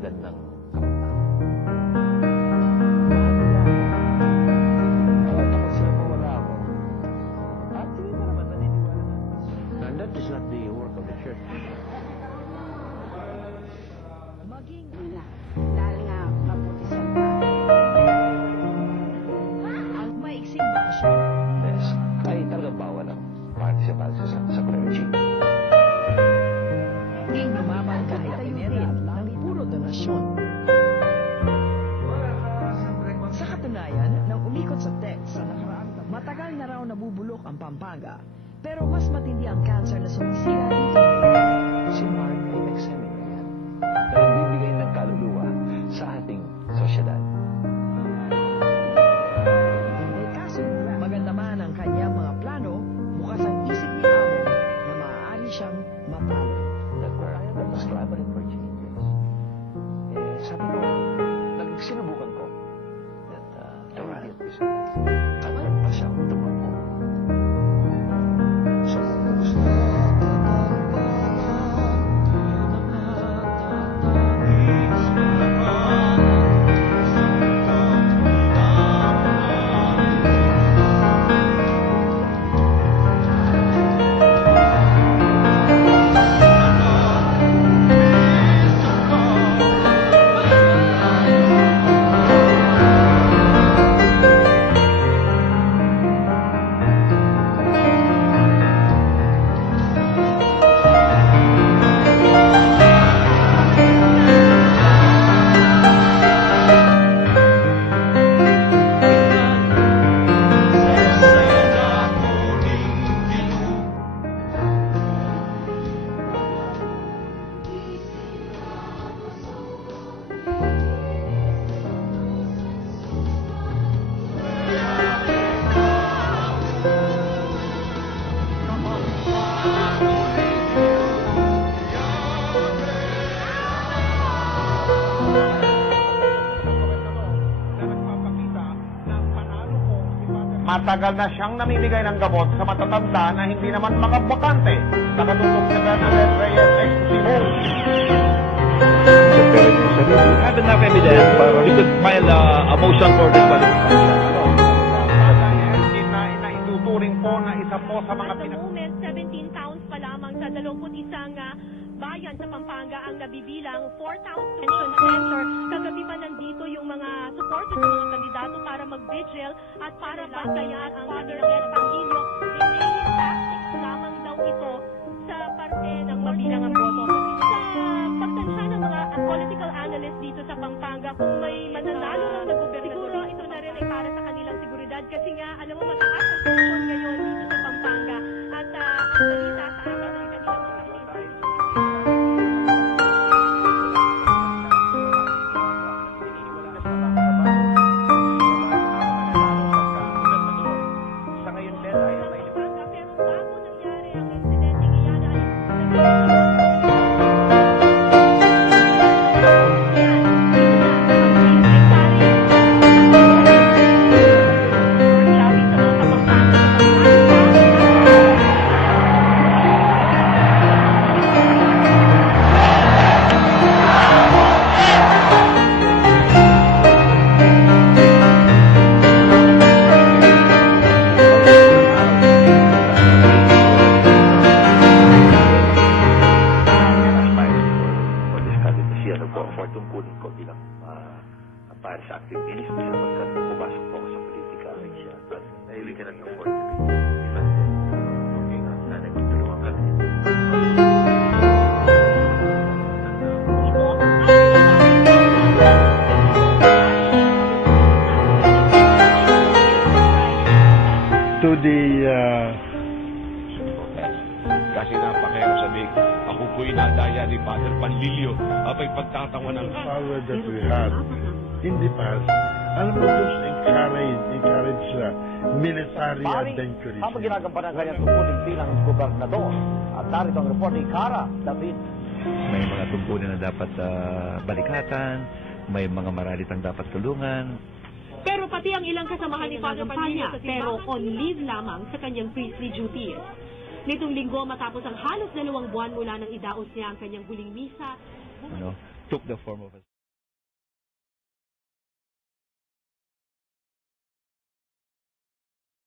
otoridad ng Kapampangan. Takot sila mawala ako. At hindi ko naman naniniwala na. And that is not the work of the church. Maging nila, dahil nga mabuti sa tao. Ang maiksing bakasyon. Yes. Ay talagang bawal ang participation sa clergy. Hindi lumaban kahit pineda ng puro donasyon. Sa katunayan, nang umikot sa text sa nakaraang taon, matagal na raw nabubulok ang Pampanga. Pero mas matindi ang cancer na sumisira dito. Si Mark ay nag-seminar yan. Na nagbibigay ng kaluluwa sa ating sosyedad. Eh kaso maganda man ang kanyang mga plano, bukas ang isip ni Amo na maaari siyang mapalo. That was clamoring for changes. Eh, sabi ko, sinubukan ko that to run it business. At nagpa siyang tumakbo. So, gusto ko. Matagal na siyang namimigay ng gamot sa matatanda na hindi naman mga bakante. Nakatutok sa Bernadette Reyes Exclusivo. Have enough evidence para we could file a motion for disqualification. Na ituturing po na isa po sa mga At the moment, 17 towns pa lamang sa 21 bayan sa Pampanga ang nabibilang 4,000 pension center. Kagabi pa nandito yung mga supporters ng mga kandidato para mag-vigil at para bantayan ang kanilang pamilya. Delaying tactics lamang daw ito sa parte ng mabilang ang boto. Sa pagtansya ng mga political analysts dito sa Pampanga, kung may mananalo ng nag-gobernador, siguro ito na rin ay para sa kanilang seguridad kasi nga, alam mo, mataas ang sitwasyon ngayon dito sa Pampanga. At ang balita sa akin ay kanilang mga tungkulin ko bilang para sa active minister sapagkat pumasok ko sa politika at nahilig ka ng afford to be defended na nagtutulungan ka rin. To the kasi napakahirap sabihin, ako po'y nadaya ni Father Panlilio, apay pagtatawa ng power that we had in the past, alam mo, those encourage military adventurism. Habang ginagampanan kanyang tungkulin bilang gobernador. At narito ang report ni Cara David. May mga tungkulin na dapat balikatan, may mga maralitang dapat tulungan. Pero pati ang ilang kasamahan ni Father Panlilio pero on leave lamang sa kanyang priestly duties. Nitong linggo matapos ang halos 2 buwan mula nang idaos niya ang kanyang huling misa, Took the form of a